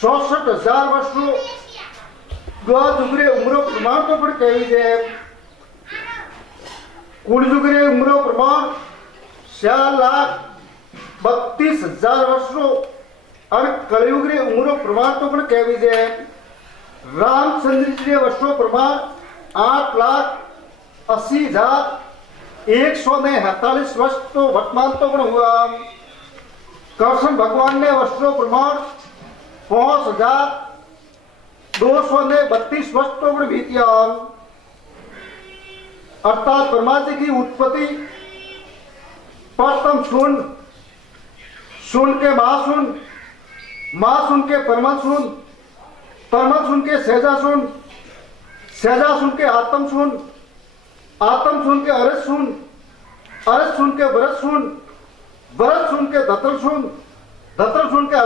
64,000 વર્ષો ગજ ઉગરે ઉમરો પ્રમાણ તો પણ કહેવી છે કુલ ઉગરે ઉમરો પ્રમાણ 4,32,000 વર્ષો અને કળિયુગરે ઉમરો પ્રમાણ તો પણ કહેવી છે રામચંદ્રજીને વર્ષો પ્રમાણ 8,80,148 वर्ष तो वर्तमान तो पण हुआ कृष्ण भगवान ने वर्षों प्रमाण 5,232 वर्ष तो पण बीतिया अर्थात ब्रह्मा जी की उत्पत्ति प्रथम शून्य शून्य के महाशून्य के परमाशून्य परमाशून्य के सहजाशून्य सहजाशून्य के आत्मशून्य आत्मशून्य के अरसशून्य अरसशून्य के वरसशून्य वरसशून्य के धतरशून्य धतरशून्य के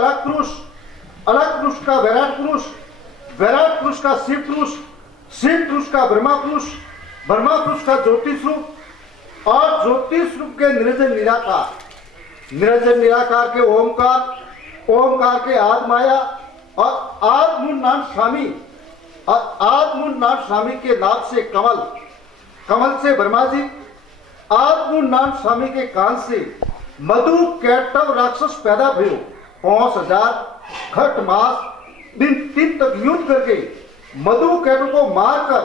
अलग पुरुष का विराट पुरुष विराट पुरुष का शिव पुरुष शिव पुरुष का ब्रह्मा पुरुष ब्रह्मा पुरुष का ज्योतिष रूप और ज्योतिष रूप के निरंजन निराकार निरंजन निराकार के ओमकार ओमकार के आद माया और आदमूलनाथ स्वामी और आदमूलनाथ स्वामी के नाम से कमल कमल से ब्रह्मा जी आदमूलनाथ स्वामी के कान से मधु कैटव राक्षस पैदा भयो 5,000 घट मास दिन 3 तक युद्ध करके मधु कैटव को मारकर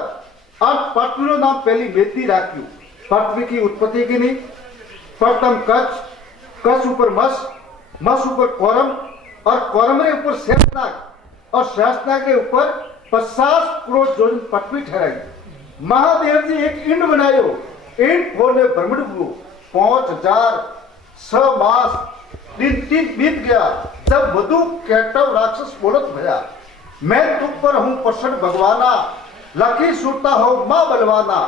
और पृथ्वी नाम पहली मेथी राख्यू पृथ्वी की उत्पत्ति की नहीं प्रथम कच्छ कच्छ ऊपर मस मस ऊपर कौरम और कौरम के ऊपर शेषनाग और शेषनाग के ऊपर 50 करोड़ जोजन पृथ्वी ठहराई महादेव जी एक इंड बनायो इंड फोड़ने ब्रह्मंड हुआ 5,006 मास दिन 3 बीत गया जब मधु कैटव राक्षस बोलत भया मैं तुम पर हूं प्रसन्न भगवाना लकी सुरता हो मां बलवाना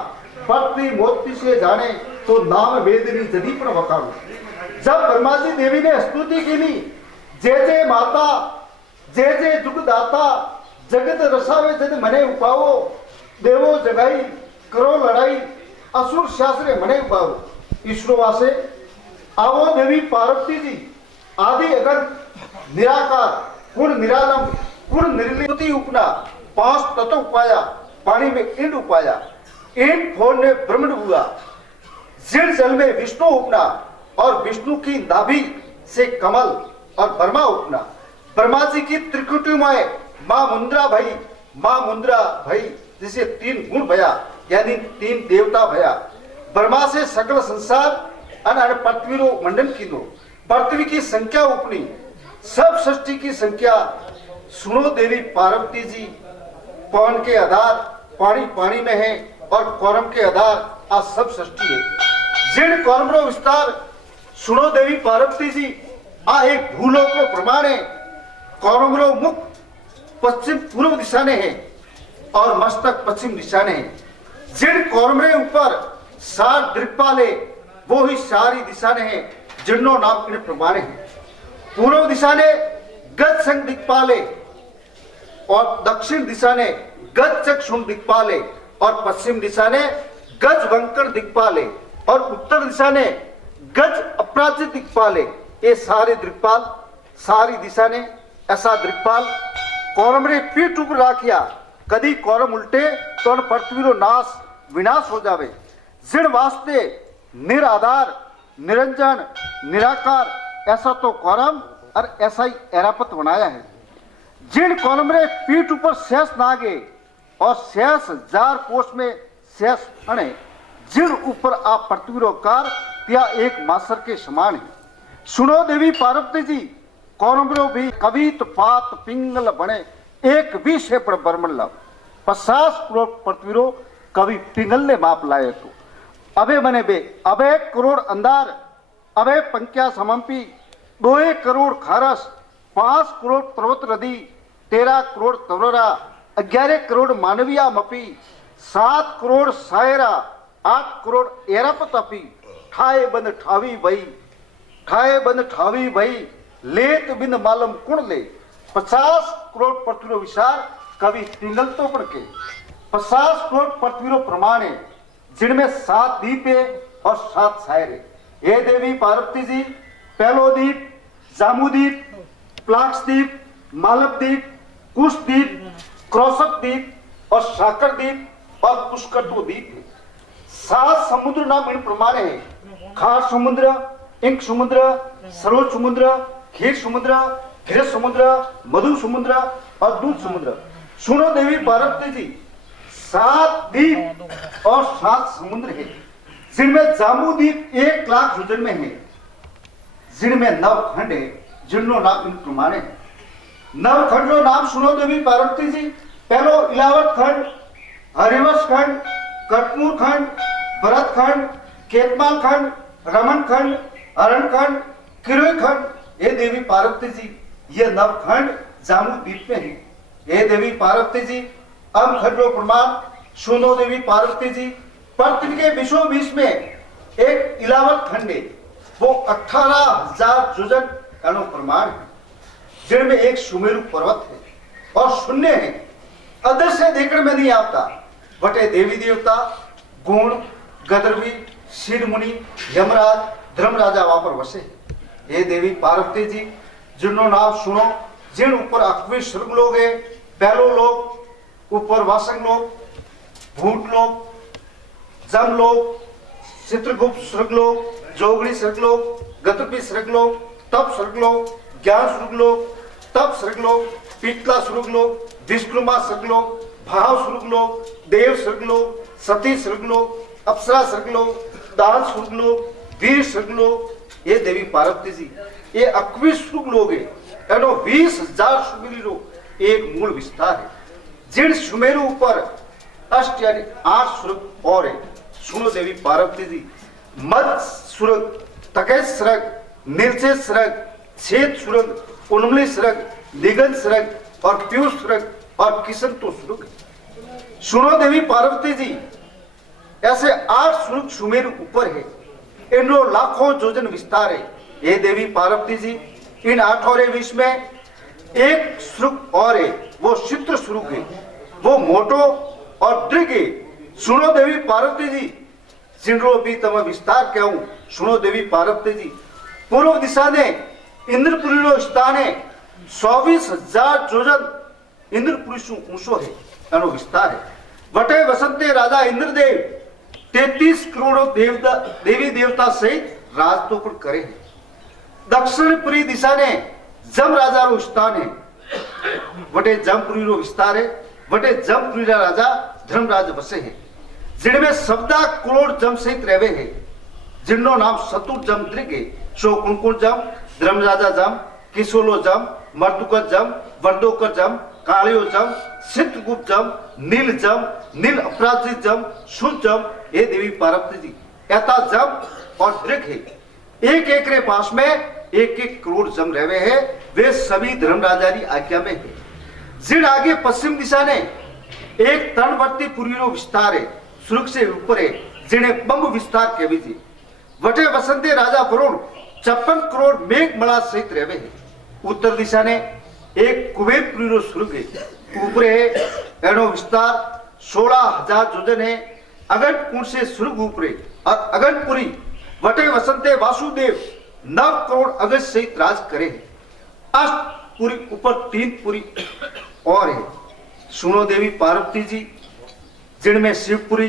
पत्नी मोती से जाने तो नाम वेदनी जदी पर वकारू जब ब्रह्मा जी देवी ने स्तुति की ली जय माता जय जुगदाता जगत रसावे जद मने उपाओ देवो जगाई करो लड़ाई असुर शास्त्रे मने उपाओ ईश्वरो वासे आवो देवी पार्वती जी आदि अगर निराकार पूर्ण निरालम पूर्ण निर्लिप्ति उपना 5 तत्व उपाया पानी में इंड उपाया इंड फोड़ने ब्रह्मंड हुआ जीर्ण जल में विष्णु उपना और विष्णु की नाभि से कमल और ब्रह्मा उपना ब्रह्मा जी की त्रिकुटिमाए मां मुंद्रा भाई जिसे 3 गुण भया यानी 3 देवता भया ब्रह्मा से सकल संसार अन पृथ्वी रो मंडन की दो पृथ्वी की संख्या उपनी सब सृष्टि की संख्या सुनो देवी पार्वती जी पवन के आधार पानी पानी में है और कौरम के आधार आज सब सृष्टि है जिन कौरम रो विस्तार सुनो देवी पार्वती जी आ एक भूलोक रो प्रमाण है कौरम रो मुख पश्चिम पूर्व दिशा ने है और मस्तक पश्चिम दिशा ने है जिन कौरम रे ऊपर 7 दिक्पाल है वो ही सारी दिशा ने है जिन्नो नाम के प्रमाण है पूर्व दिशा ने गज संग दिक्पाल है और दक्षिण दिशा ने गज चक्षुण दिक्पाल है और पश्चिम दिशा ने गज वंकर दिक्पाल है और उत्तर दिशा ने गज अपराजित दिक्पाल है ये सारे दिक्पाल सारी दिशा ने ऐसा दिक्पाल कौरम रे पीठ ऊपर राखिया कदी कौरम उल्टे तो पृथ्वी रो नाश विनाश हो जावे जिण वास्ते निराधार निरंजन निराकार ऐसा तो कौरम और ऐसा ही ऐरापत बनाया है जिन कौरम रे पीठ ऊपर शेष नागे और शेष 1000 कोष में शेष अणे जिन ऊपर आप पृथ्वी रो कार त्या एक मासर के समान है सुनो देवी पार्वती जी कौरम रो भी कवित पात पिंगल बने एक भी शेपड़ बर्मन लाव 50 करोड़ पृथ्वी रो कवि पिंगल ने माप लाए तो अबे बने बे अबे करोड़ अंधार अबे पंक्या समंपी 2 करोड़ खारस 5 करोड़ पर्वत रदी 13 करोड़ तवरा 11 करोड़ मानविया मपी 7 करोड़ सायरा 8 करोड़ एरापत अपी ठाए बंद ठावी भई लेत बिन मालम कुण ले 50 करोड़ पृथ्वी विचार कवि पिंगल तो पढ़ के 50 करोड़ पृथ्वी प्रमाण है जिनमें 7 द्वीप है और 7 सायर है हे देवी पार्वती जी पहलो द्वीप जामुद्वीप प्लाक्स द्वीप मालवद्वीप, कुशद्वीप, क्रौसक द्वीप और साकर द्वीप और पुष्करटो द्वीप है। 7 समुद्र नाम इन प्रमाण है। खार समुद्र, इंक समुद्र, सरोज समुद्र, खीर समुद्र, घृत समुद्र, मधु समुद्र और दूध समुद्र। सुनो देवी पार्वती जी, 7 द्वीप और 7 समुद्र है, जिनमें जाम्बू द्वीप 1 लाख योजन में है, जिनमें 9 खंड है, जिनों नाम इन प्रमाण है। 9 खंड नो नाम सुनो देवी पार्वती जी। पहलो इलावत खंड, हरिवंश खंड, कटमूर खंड, भरत खंड, केतमाल खंड, रमन खंड, अरण खंड, किरोई खंड। हे देवी पार्वती जी, ये 9 खंड जाम्बू द्वीप में है। हे देवी पार्वती जी, अम खंडो प्रमाण सुनो देवी पार्वती जी। पृथ्वी के बीचों बीच में एक इलावत खंड है, वो 18,000 योजन का प्रमाण है, जिनमें एक सुमेरु पर्वत है और शून्य है, अदर से देखने में नहीं आता। बटे देवी देवता, गुण, गदरवी, सिर मुनि, यमराज, धर्मराजा वहां पर बसे। हे देवी पार्वती जी, जिनों नाम सुनो, जिन ऊपर 21 स्वर्ग लोग है। पहलो लोग, ऊपर वासंग लोग, भूत लोग, जम लोग, चित्रगुप्त स्वर्ग लोग, जोगड़ी स्वर्ग लोग, गतपी स्वर्ग लोग, तप स्वर्ग लोग, ज्ञान स्वर्ग लोग, तप स्वर्ग लोग, पितला स्वर्ग लोग, विष्णुमा स्वर्ग लोग, भाव स्वर्ग लोग, देव स्वर्ग लोग, सती स्वर्ग लोग, अप्सरा स्वर्ग लोग, दान स्वर्ग लोग, वीर स्वर्ग लोग। ये देवी पार्वती जी, ये 21 स्वर्ग लोग है, 20,000 सुमेरु एक मूल विस्तार है। जिन सुमेरु ऊपर अष्ट यानी 8 स्वर्ग और है। सुनो देवी पार्वती जी, मद स्वर्ग, तकेत स्वर्ग, निर्चेत स्वर्ग, छेद स्वर्ग, उन्मली स्वर्ग, निगंध स्वर्ग और पीयूष स्वर्ग और किशन तो स्वर्ग। सुनो देवी पार्वती जी, ऐसे 8 स्वर्ग सुमेरु ऊपर है, इनों लाखों योजन विस्तार है। ये देवी पार्वती जी, इन 8 और 20 में एक स्वर्ग और है, वो चित्र स्वर्ग है, वो मोटो और दृढ़ है। सुनो देवी पार्वती जी, जिनरो भी तम विस्तार कहूं। सुनो देवी पार्वती जी, पूर्व दिशा ने इंद्रपुरी रो स्थान है, 24,000 योजन इंद्रपुरी सु ऊंचो है, एनो विस्तार है। वटे वसंते राजा इंद्रदेव 33 करोड़ देवता देवी देवता सहित राज तो पर करे है। दक्षिणपुरी दिशा ने जम राजा रो स्थान है, वटे जमपुरी रो विस्तार है, वटे जमपुरी राजा धर्मराज बसे है, जिनमें 14 करोड़ जम सहित रहवे है, जिनों नाम सतुर जम दृग है। सो कुणकुण जम, धर्मराजा जम, किशोलो जम, मर्दुकर जम, वर्दोकर जम, कालियो जम, चित्रगुप्त जम, नील जम, नील अपराजित जम, शुद्ध जम। हे देवी पार्वती जी, ऐसा जम और दृग है, एक एक रे पास में 1-1 करोड़ जम रहवे है, वे सभी धर्मराजा की आज्ञा में है। जिन आगे पश्चिम दिशा ने एक तटवर्ती पूर्वी विस्तार है, स्वर्ग से ऊपर है, जिन्हें बंब विस्तार कहवे जी। वटे वसंते राजा वरुण 56 करोड़ मेघ मला सहित रहवे है। उत्तर दिशा ने एक कुबेरपुरी स्वर्ग है, ऊपर है, एनो विस्तार 16,000 योजन है। अगनपुर से स्वर्ग ऊपर है और अगनपुरी वटे वसंते वासुदेव 9 करोड़ अगस्त सहित राज करे है। अष्टपुरी ऊपर 3 पुरी और है। सुनो देवी पार्वती जी, जिनमें शिवपुरी,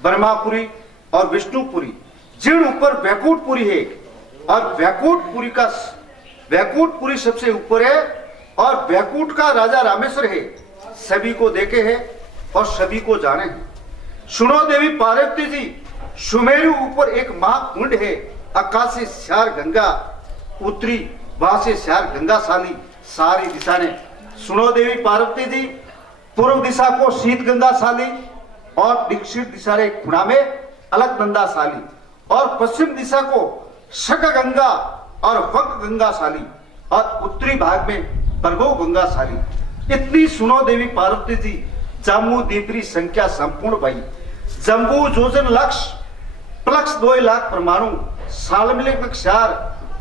ब्रह्मापुरी और विष्णुपुरी, जिन ऊपर वैकुंठपुरी है और वैकुंठपुरी सबसे ऊपर है और वैकुंठ का राजा रामेश्वर है, सभी को देखे है और सभी को जाने हैं। सुनो देवी पार्वती जी, सुमेरु ऊपर एक महाकुंड है, आकाशी श्यार गंगा उत्तरी, वहां से श्यार गंगा साली सारी दिशा ने। सुनो देवी पार्वती जी, पूर्व दिशा को शीत गंगा साली और दक्षिण दिशा रे खुणा में अलकनंदा साली और पश्चिम दिशा को शक गंगा और वक गंगा साली और उत्तरी भाग में बरगो गंगा साली। इतनी सुनो देवी पार्वती जी, जाम्बू द्वीपरी संख्या संपूर्ण भाई, जम्बू जोजन लक्ष्य प्लक्स 2 लाख परमाणु, सालमिलिक 4,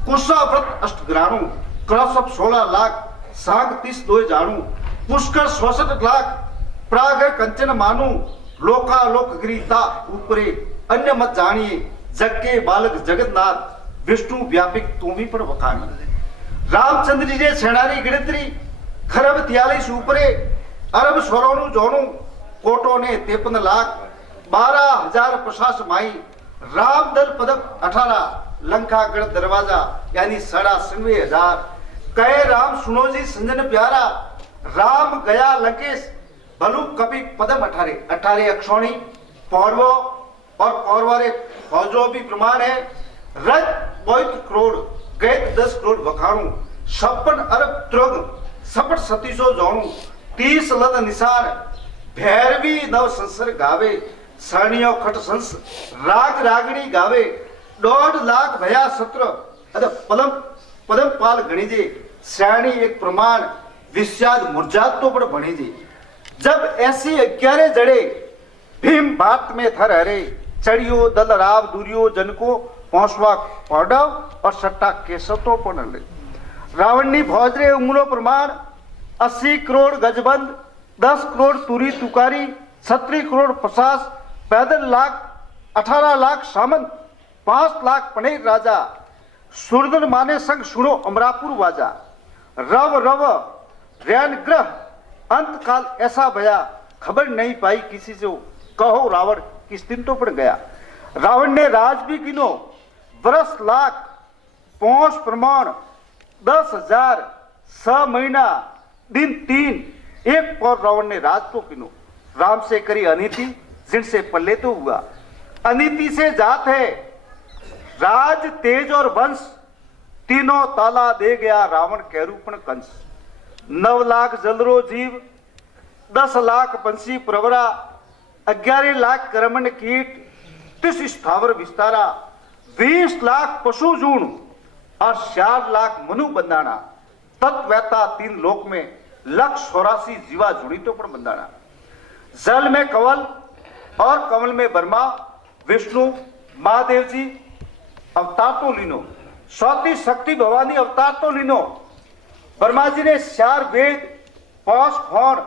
कुशाव्रत अष्टग्राणु, क्रसप 16 लाख, साग 32 जाणु, पुष्कर 66 लाख, प्राग कंचन मानु, लोकालोक गिरीता ऊपरे, अन्य मत जानिए, जग के बालक जगन्नाथ, विष्णु व्यापिक तुम्ही पर वखानी। रामचंद्र जी ने सेनारी गिणतरी खरब 43 ऊपरे अरब स्वरोनु जोनु कोटो ने 53 लाख 12,000 प्रशास माई राम दल पदक 18 लंका गढ़ दरवाजा यानी 97,500 कहे राम सुनो जी संजन प्यारा राम गया लंकेश भलु कपि पदम 18 अक्षोणी पौरवो और कौरवारे फौजो भी प्रमाण है रज 52 करोड़ गए 10 करोड़ वखाणु 56 अरब त्रुग सपट 3700 जोणु 30 लद निसार भैरवी नव संसर गावे सरणियो खट संस राग रागणी गावे 1.5 लाख भया सत्र अद पदम पाल गणीजे श्रेणी एक प्रमाण विषाद मुरजात तो पर भणीजे जब ऐसी 11 जड़े भीम भारत में थर हरे चढ़ियो दल राव दूरियो जन को पहुंचवा पौडव और सट्टा केसतो पड़े रावण फौज रे उंगलो प्रमाण 80 करोड़ गजबंद 10 करोड़ तुरी तुकारी 70 करोड़ प्रशास पैदल लाख 18 लाख सामंत 5 लाख पनेर राजा सुरदन माने संग सुनो अमरापुर वाजा रव रव रैन ग्रह अंत काल ऐसा भया खबर नहीं पाई किसी से कहो रावण किस दिन तो पड़ गया रावण ने राज भी गिनो बरस लाख पौष प्रमाण 10,000 6 महीना दिन 3 एक और रावण ने राज तो गिनो राम से करी अनीति जिनसे पल्ले तो हुआ अनीति से जात है राज तेज और वंश तीनों ताला दे गया रावण कैरूपण कंस 9 लाख जलरो जीव 10 लाख पंछी प्रवरा 11 लाख करमण कीट 30 स्थावर विस्तारा 20 लाख पशु जूण और 4 लाख मनु बंदाना तत्वता 3 लोक में 184 जीवा जुड़ी तो पर बंदाना जल में कवल और कमल में ब्रह्मा विष्णु महादेव जी अवतार तो लीनो सौती शक्ति भवानी अवतार तो लीनो ब्रह्मा जी ने 4 वेद 5 खान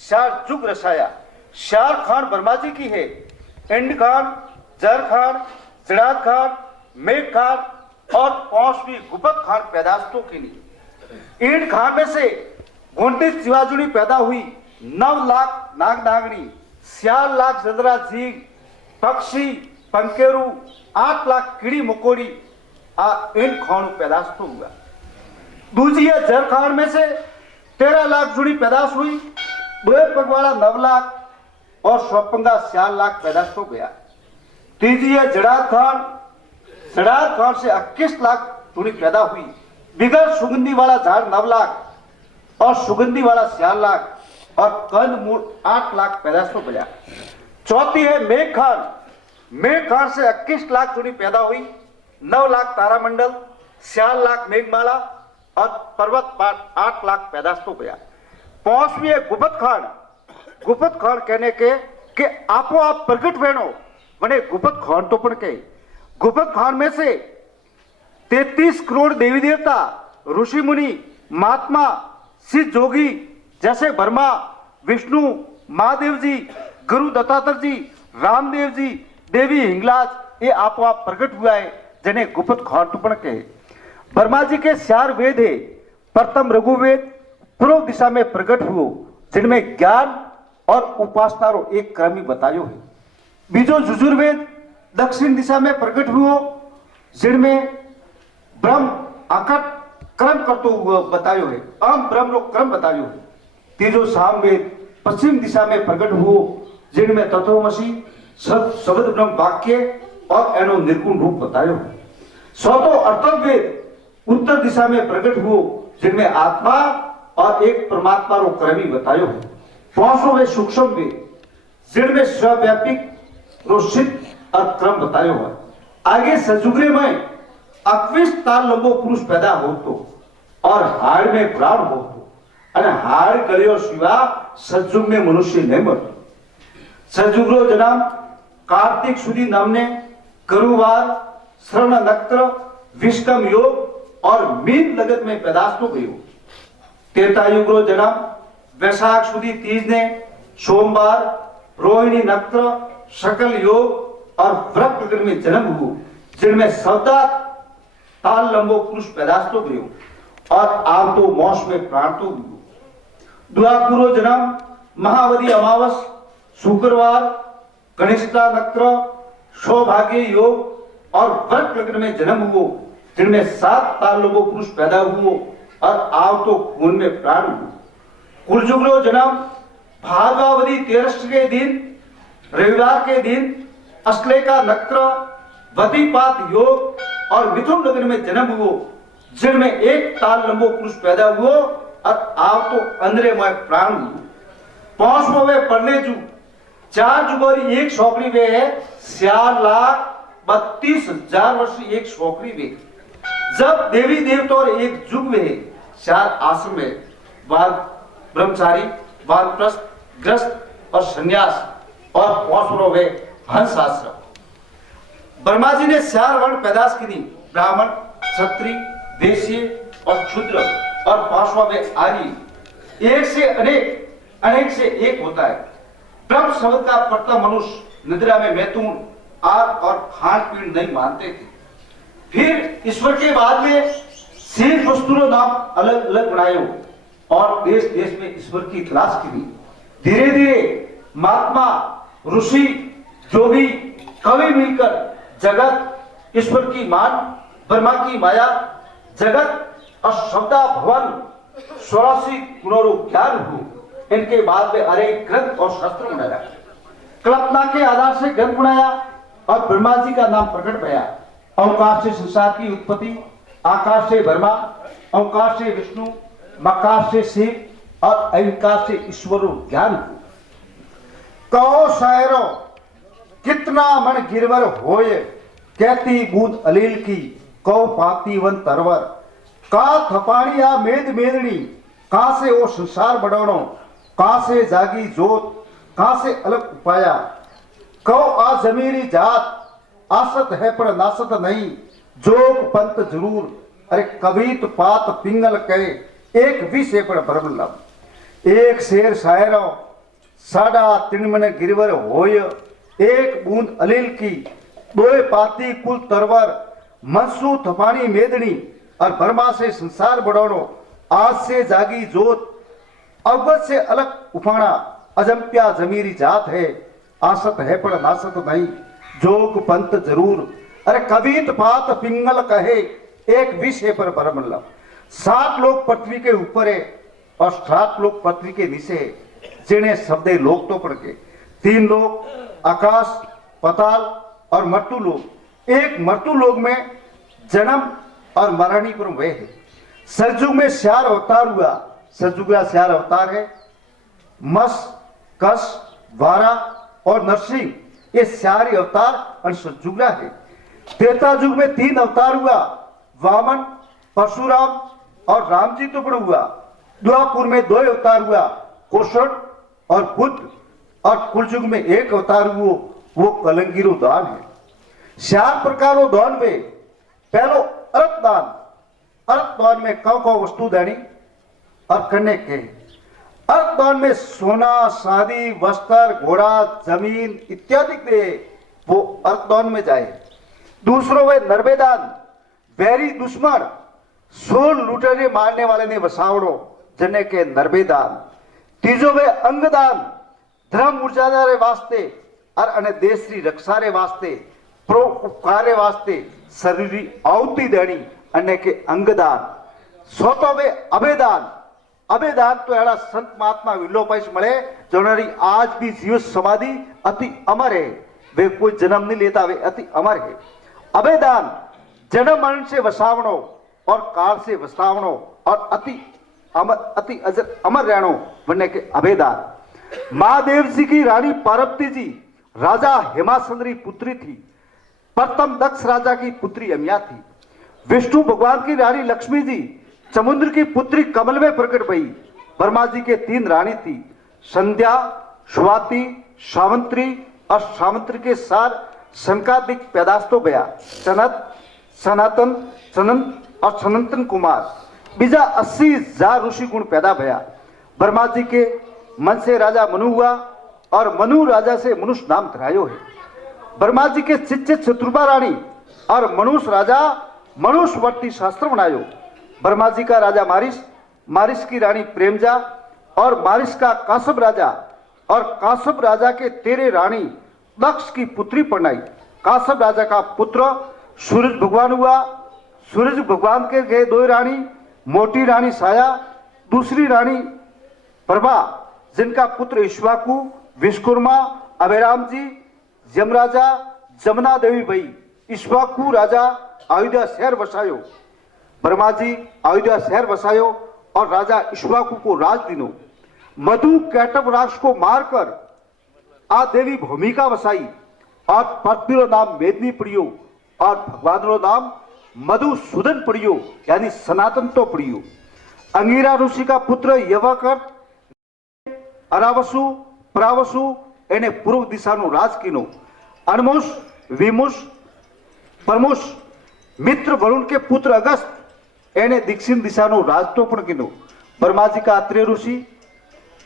4 जुग रसाया 4 खान ब्रह्मा जी की है इंड खान जर खान जड़ात खान मेघ खान और 5वीं गुपत खान पैदाशतों की नहीं इंड खान में से 29 जीवाजुड़ी पैदा हुई 9 लाख नाग नागनी 4 लाख जंदरा झींग पक्षी पंकेरू 8 लाख कीड़ी मकोड़ी इन खान पैदाश तो हुआ दूसरी है जर खान में से 13 लाख जुड़ी पैदाश हुई बोए पगवाड़ा 9 लाख और स्वपंगा 4 लाख पैदाश हो गया तीसरी है जड़ात खान से 21 लाख जुड़ी पैदा हुई बिगर सुगंधी वाला झाड़ 9 लाख और सुगंधी वाला 4 लाख और कंद मूल 8 लाख पैदाश हो गया चौथी है मेघ खान से 21 लाख जुड़ी पैदा हुई 9 लाख तारामंडल 4 लाख मेघमाला और पर्वत 8 लाख पैदाश हो गया 5वीं है गुपत खान कहने के आपो आप प्रगट बहनो बने गुपत खान तो पण के गुपत खान में से 33 करोड़ देवी देवता ऋषि मुनि महात्मा सिद्ध जोगी जैसे ब्रह्मा विष्णु महादेव जी गुरु दत्तात्रेय जी रामदेव जी देवी हिंगलाज ये आपो आप प्रकट हुआ है जिन्हें गुप्त खान के ब्रह्मा जी के 4 वेद है प्रथम रघुवेद पूर्व दिशा में प्रकट हुओ जिनमें ज्ञान और उपासना रो एक क्रम ही बतायो है बीजो जुजुर्वेद दक्षिण दिशा में प्रकट हुओ जिनमें ब्रह्म आकट क्रम करतो हुआ बतायो है अम ब्रह्म रो क्रम बतायो है तीजो सामवेद पश्चिम दिशा में प्रकट हुओ जिनमें तत्वमसी शब्द ब्रह्म वाक्य और एनो निर्गुण रूप बतायो है सौतो अर्थवेद उत्तर दिशा में प्रकट हुओ जिनमें आत्मा और एक परमात्मा रो क्रम ही बतायो है 500 वे सूक्ष्म वेद जिनमें स्वव्यापिक रो सिद्ध और क्रम बतायो है आगे सजुगरे में 21 ताल लंबो पुरुष पैदा हो तो और हाड़ में प्राण हो तो अरे हाड़ गलियो सिवा सजुग में मनुष्य नहीं मरतो सजुगरो जन्म कार्तिक सुदी नामने गुरुवार श्रवण नक्षत्र विष्कम योग और मीन लगत में पैदाश तो गयो तेतायुग्रो जन्म वैशाख सुदी तीज ने सोमवार रोहिणी नक्षत्र सकल योग और व्रत लगन में जन्म हुआ जिनमें 14 ताल लंबो पुरुष पैदाश तो गयो और आप तो मौस में प्राण तो हुआ द्वापुरो जन्म महावदी अमावस शुक्रवार कनिष्ठा नक्षत्र सौभाग्य योग और वृक लग्न में जन्म हुओ, जिनमें 7 ताल्लुकों पुरुष पैदा हुओ और आव तो खून में प्राण हुओ। कुलजुगलो जन्म भार्गवदी तेरस के दिन रविवार के दिन अश्लेषा नक्षत्र वतिपात योग और मिथुन लग्न में जन्म हुओ, जिनमें 1 ताल लंबो पुरुष पैदा हुओ और आव तो अंधेरमय प्राण हुओ। 5 में पढ़ने जू 4 जुगोरी 1 छोकरी वे है 4,32,000 वर्ष 1 छोकरी वे। जब देवी देवता और 1 जुग वे 4 आश्रम में वाद ब्रह्मचारी वानप्रस्थ ग्रस्त और संन्यास और 5 वे हंस आश्रम। ब्रह्मा जी ने 4 वर्ण पैदाश की दी, ब्राह्मण क्षत्रिय देशीय और क्षुद्र और 5वां में आर्य। एक से अनेक अनेक से एक होता है। ब्रह्म शब्द का प्रथम मनुष्य निद्रा में मैथुन आग और खान पीन नहीं मानते थे। फिर ईश्वर के बाद में शेष वस्तुओं नाम अलग अलग बनाए और देश देश में ईश्वर की तलाश की। धीरे धीरे महात्मा ऋषि जो भी कवि मिलकर जगत ईश्वर की मान ब्रह्मा की माया जगत और शब्दा भवन 84 गुणों ज्ञान हो। इनके बाद में अनेक ग्रंथ और शास्त्र बनाया, कल्पना के आधार से ग्रंथ बनाया और ब्रह्मा जी का नाम प्रकट भया। अवकाश से संसार की उत्पत्ति, आकाश से ब्रह्मा, अवकाश से विष्णु, मकाश से शिव और अहंकार से ईश्वर ज्ञान हो। कहो शायरो कितना मन गिरवर होए, कहती बूंद अलील की कौ पाती वन तरवर। का थपाड़िया मेद मेदनी, कहां से वो संसार बढ़ाणो, कहां से जागी जोत, कहां से अलग उपाया। कौ आ जमीरी जात, आसत है पर नासत नहीं, जोग पंत जरूर। अरे कभी तो पात पिंगल कहे, एक विषय पर ब्रह्मलम। एक शेर शायरो 3.5 मन गिरवर होय, एक बूंद अलील की 2 पाती कुल तरवर। मनसू थपानी मेदनी और ब्रह्मा से संसार बढ़ाणो, आज से जागी जोत, अवगत से अलग उफाना। अजंप्या जमीरी जात है, आसत है पर नासत नहीं, जोग पंत जरूर। अरे कबीत पात पिंगल कहे, एक विषय पर ब्रह्मलम। 7 लोग पृथ्वी के ऊपर है और 7 लोग पृथ्वी के नीचे है, जिन्हें शब्दे लोग तो पढ़ के 3 लोग आकाश पताल और मर्तु लोग। एक मर्तु लोग में जन्म और मरणी पर वे है। सरजुग में 4 अवतार हुआ, सरजुग का 4 अवतार है, मस कस वारा और नरसिंह। ये 4 अवतार सरजुगला है। त्रेता युग में 3 अवतार हुआ, वामन परशुराम और राम जी तो हुआ। द्वापुर में 2 अवतार हुआ, कुशल और बुद्ध। और कुलयुग में 1 अवतार हुआ, वो कलंगीरो दान है। 4 प्रकारों दान में पहलो अर्थ दान। अर्थ दान में कौ वस्तु देनी और करने के। अर्थ दान में सोना शादी वस्त्र घोड़ा जमीन इत्यादि दे, वो अर्थ दान में जाए। दूसरों में नर्वेदान, बैरी दुश्मन 16 लुटेरे मारने वाले ने बसावड़ो जने के नर्वेदान। तीजो में अंगदान, धर्म ऊर्जा रे वास्ते और अने देश की रक्षा रे वास्ते परोपकार वास्ते शरीरी आहुति देनी अने के अंगदान। सोतो में अभेदान। अभेदान तो एड़ा संत महात्मा विलोपाइस मळे जोनारी आज भी जीव समाधि अति अमर है। वे कोई जन्म नहीं लेता, वे अति अमर है। अभेदान जन्म मरण से बसावणो और काल से बसावणो और अति अजर अमर रहणो बनने के अभेदान। महादेव जी की रानी पार्वती जी राजा हेमाचंद्री पुत्री थी। प्रथम दक्ष राजा की पुत्री अमिया थी। विष्णु भगवान की रानी लक्ष्मी जी समुद्र की पुत्री कमल में प्रकट भई। ब्रह्मा जी के 3 रानी थी, संध्या, स्वाति, सावंत्री और सावंत्री के सार संकादिक पैदाश तो भया। सनत, सनातन, सनंत और सनंतन कुमार बीजा 80,000 ऋषि गुण पैदा भया। ब्रह्मा जी के मन से राजा मनु हुआ और मनु राजा से मनुष्य नाम धरायो है। ब्रह्मा जी के चिच्चे शत्रुपा रानी और मनुष्य राजा मनुष्यवर्ती शास्त्र बनायो। ब्रह्मा जी का राजा मारिस, मारिस की रानी प्रेमजा और मारिस का कासब राजा, और कासब राजा के 13 रानी दक्ष की पुत्री बनाई। कासब राजा का पुत्र सूरज भगवान हुआ। सूरज भगवान के गए 2 रानी, मोटी रानी साया, दूसरी रानी प्रभा, जिनका पुत्र ईश्वाकु, विश्वकर्मा, अभयराम जी, यमराजा, जमुना देवी भई। ईश्वाकु राजा अयोध्या शहर बसायो, ब्रह्मा जी अयोध्या शहर बसायो और राजा ईश्वाकु को राज दिनो। मधु कैटव राक्ष को मारकर आ देवी भूमिका बसाई और पत्नी रो नाम मेदनी पड़ियो और भगवान रो नाम मधुसूदन पड़ियो, यानी सनातन तो पड़ियो। अंगिरा ऋषि का पुत्र यवकर अरावसु प्रावसु एने पूर्व दिशा नो राज कीनो। अनमुष, विमुष, परमुष, मित्र वरुण के पुत्र अगस्त एने दक्षिण दिशा नो राज तो पण कीनो। ब्रह्मा जी का अत्रे ऋषि,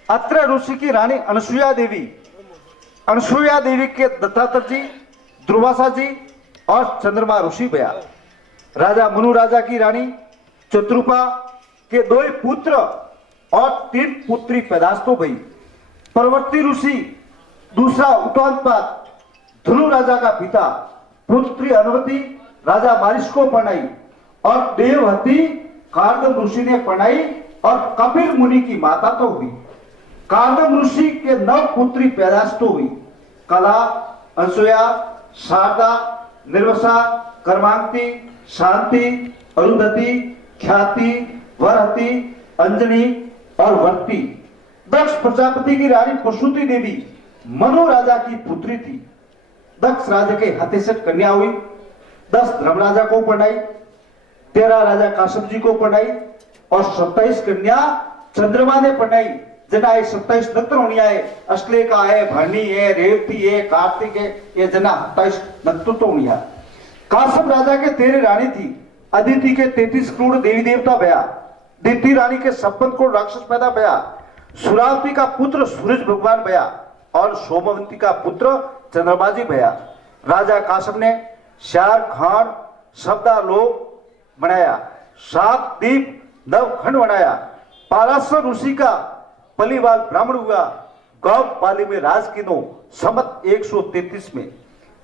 अत्रे ऋषि की रानी अनसुया देवी, अनसुया देवी के दत्तात्र जी, दुर्वासा जी और चंद्रमा ऋषि भया। राजा मनु राजा की रानी चतुरूपा के 2 पुत्र और 3 पुत्री पैदास्तो भई। परवर्ती ऋषि दूसरा उत्तानपाद धनु राजा का पिता, पुत्री अनुवती राजा मारिस को पढ़ाई और देवहती कार्दम ऋषि ने पढ़ाई और कपिल मुनि की माता तो हुई। कार्दम ऋषि के 9 पुत्री पैदास्तो हुई। कला, अनसुया, शारदा, निर्वसा, कर्मांती, शांति, अरुंधति, ख्याति, वरहति, अंजनी और वर्ती। दक्ष प्रजापति की रानी प्रसूति देवी मनु राजा की पुत्री थी। दक्ष राजा के हाथे से कन्या हुई। 10 धर्मराजा को पढ़ाई, 13 राजा काश्यप जी को पढ़ाई और 27 कन्या चंद्रमा ने पढ़ाई। जना 27 नक्षत्र होनी है, अश्लेषा है, भरणी है, रेवती है, कार्तिक है, ये जना 27 नक्षत्र तो होनी है। काश्यप राजा के 13 रानी थी। अदिति के 33 करोड़ देवी देवता भया। दिति रानी के 56 करोड़ राक्षस पैदा भया। सुरावती का पुत्र सूरज भगवान भया और सोमवंती का पुत्र चंद्रमा जी भया। राजा काश्यप ने शार खान शब्दालोक बनाया, 7 दीप 9 खंड बनाया। पाराशर ऋषि का पलीवाल ब्राह्मण हुआ। गौ पाली में राज किनो संवत 133 में।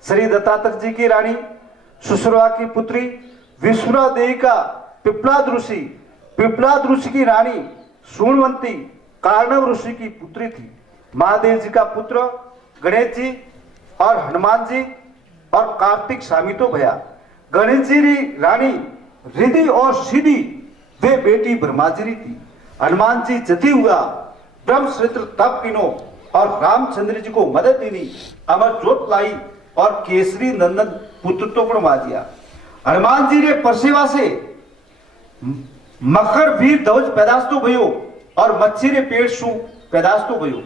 श्री दत्तात्रय जी की रानी सुश्रवा की पुत्री विश्वरा देवी का पिपलाद ऋषि, पिपलाद ऋषि की रानी सूर्यवंती कार्णव ऋषि की पुत्री थी। महादेव जी का पुत्र गणेश जी और हनुमान जी और कार्तिक सामितो भया। गणेश जी की रानी रिधि और सिद्धि वे बेटी ब्रह्माजी थी। हनुमान जी जति हुआ, ब्रह्म क्षेत्र तप किनो और रामचंद्र जी को मदद देनी, अमर जोत लाई और केसरी नंदन पुत्र तो बनवा दिया। हनुमान जी ने परसेवा से मकर वीर ध्वज पैदास्तो भयो और मच्छी रे पेड़ सु पैदास्तो भयो।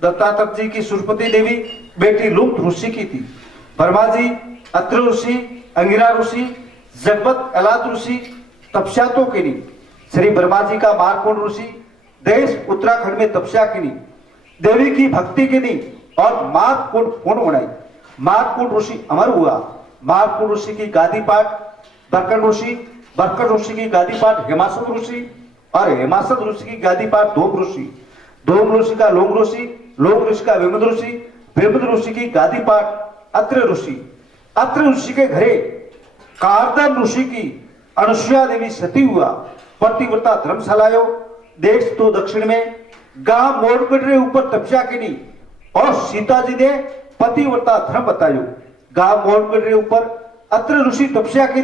दत्तात्रय जी की सुरपति देवी बेटी लुप्त ऋषि की थी। ब्रह्मा जी, अत्रि ऋषि, अंगिरा ऋषि, जगवत अलाद ऋषि तपस्या तो की। श्री ब्रह्मा जी का मारकोंड ऋषि देश उत्तराखंड में तपस्या की। देवी की भक्ति की और मारकोंड पूर्ण बनाई। मारकोंड ऋषि अमर हुआ। मारकोंड ऋषि की गादी पाठ बरकंड ऋषि, बरकंड ऋषि की गादी पाठ हेमासत ऋषि और हेमासत ऋषि की गादी पाठ धूम ऋषि, धूम ऋषि का लोंग ऋषि, लोंग ऋषि का विमद ऋषि, विमद ऋषि की गादी पाठ अत्रि ऋषि, अत्रि ऋषि के घरे कार्दम ऋषि की अनुसुया देवी सती हुआ। पतिव्रता धर्मशालायो देश तो दक्षिण में गांव मोरगढ़ रे ऊपर तपस्या की और सीता जी ने पतिव्रता धर्म बतायो। गांव मोरगढ़ रे ऊपर अत्रि ऋषि तपस्या की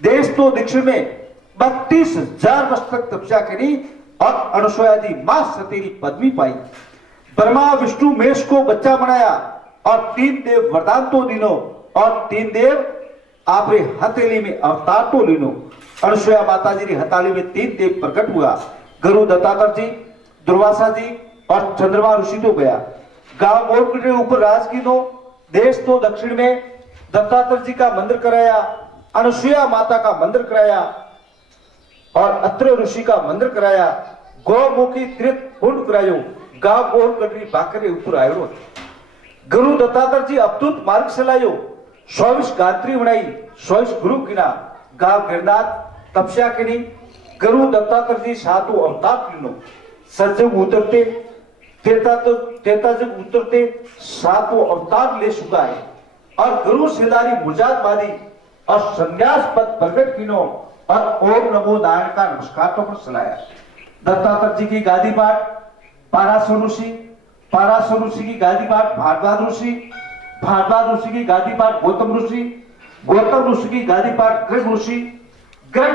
देश तो दक्षिण में 32,000 वर्ष तक तपस्या करी और अनुसुया जी मां सतीरी पदवी पाई। ब्रह्मा विष्णु मेष को बच्चा बनाया और 3 देव वरदान तो दिनो और 3 देव आपरे हथेली में अवतार तो लीनो। अनुसुया माता जी की हथेली में 3 देव प्रकट हुआ। गुरु दत्तात्रय जी, दुर्वासा जी और चंद्रमा ऋषि तो गया। गांव मोरगढ़ के ऊपर राज की दो देश तो दक्षिण में दत्तात्रय जी का मंदिर कराया, अनुसुया माता का मंदिर कराया और अत्रि ऋषि का मंदिर कराया। गौमुखी तीर्थ कुंड करायो। गांव मोरगढ़ बाकरे ऊपर आयो। गुरु दत्तात्रय जी अवधूत मार्ग चलायो। 24 गायत्री बनाई, 24 गुरु गिना। गांव गिरनाथ तपस्या की। गुरु दत्तात्रय जी साधु अवतार लीनो। सजग उतरते तेता जब उतरते सातों अवतार ले चुका है और गुरु सेदारी मुजादवादी और संन्यास पद प्रकट किनो और ओम नमो नारायण का नमस्कार तो पर चलाया। दत्तात्रेय जी की गादी पाठ पाराशर ऋषि की गादी पाठ भारद्वाज ऋषि की गादी पाठ गौतम ऋषि की गादी पाठ ग्रग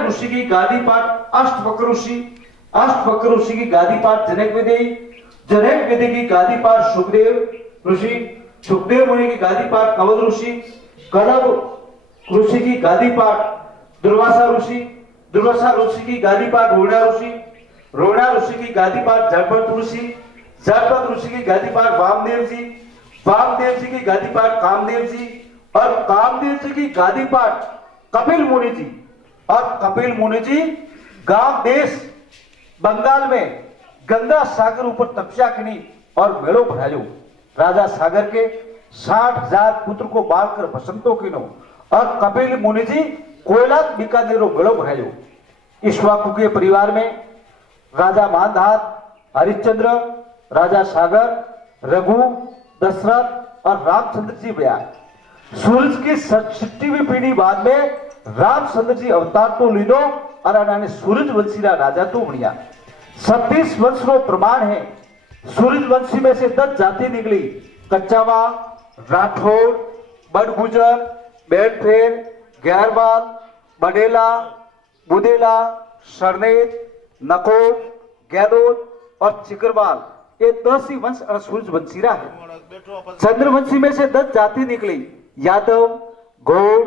ऋषि की गादी पाठ अष्टवक्र ऋषि की गादी पाठ जनक वेदी की गादी पाठ सुखदेव मुनि की गादी पाठ कवद ऋषि की गादी पाठ दुर्वासा ऋषि की गादी पाठ रोणा ऋषि की गादी पाठ जड़पत ऋषि की गादी पाठ वामदेव जी की गादी पाठ कामदेव जी और कामदेव जी की गादी पाठ कपिल मुनि जी और कपिल मुनि जी गांव देश बंगाल में गंगा सागर ऊपर तपस्या की और मेड़ो भरायो। राजा सागर के 60,000 पुत्र को बालकर बसंतो किनो और कपिल मुनि जी कोयला बीकानेरो मेड़ो भरायो। इक्ष्वाकु के परिवार में राजा मानधार, हरिश्चंद्र, राजा सागर, रघु, दशरथ और रामचंद्र जी बया। सूरज की 60वीं पीढ़ी बाद में रामचंद्र जी अवतार तो लीधो और अनाने सूरज वंशी राजा तो बनिया। 36 वंश रो प्रमाण है। सूरज वंशी में से 10 जाति निकली, कच्चावा, राठौड़, बड़गुजर, बेलफेर, गैरवाल, बडेला, बुदेला, सरनेत, नकोर, गैलोद और चिकरवाल, ये 10 ही वंश सूरज वंशी रहा है। चंद्रवंशी में से 10 जाति निकली, यादव, गौड़,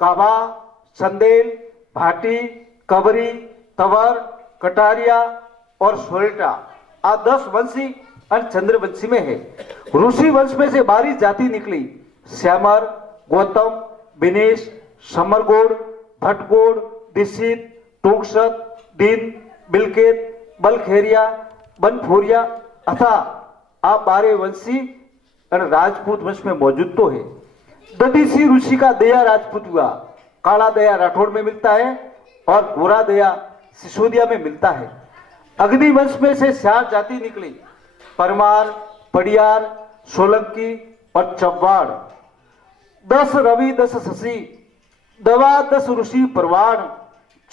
काबा, चंदेल, भाटी, कवरी, तवर, कटारिया और सोरेटा आ 10 वंशी और चंद्रवंशी में है। ऋषि वंश में से 12 जाति निकली, श्यामर, गौतम, विनेश, समरगोड़, भटगोड़, दिशित, टोकसत, दीन, बिलकेत, बलखेरिया, बनफोरिया अथा आप 12 वंशी और राजपूत वंश में मौजूद तो है। दधीसी ऋषि का दया राजपूत हुआ, काला दया राठौड़ में मिलता है और गोरा दया सिसोदिया में मिलता है। अग्नि वंश में से 4 जाति निकली, परमार, पड़ियार, सोलंकी और चव्वाड़। 10 रवि 10 शशि दवा 10 ऋषि परवाण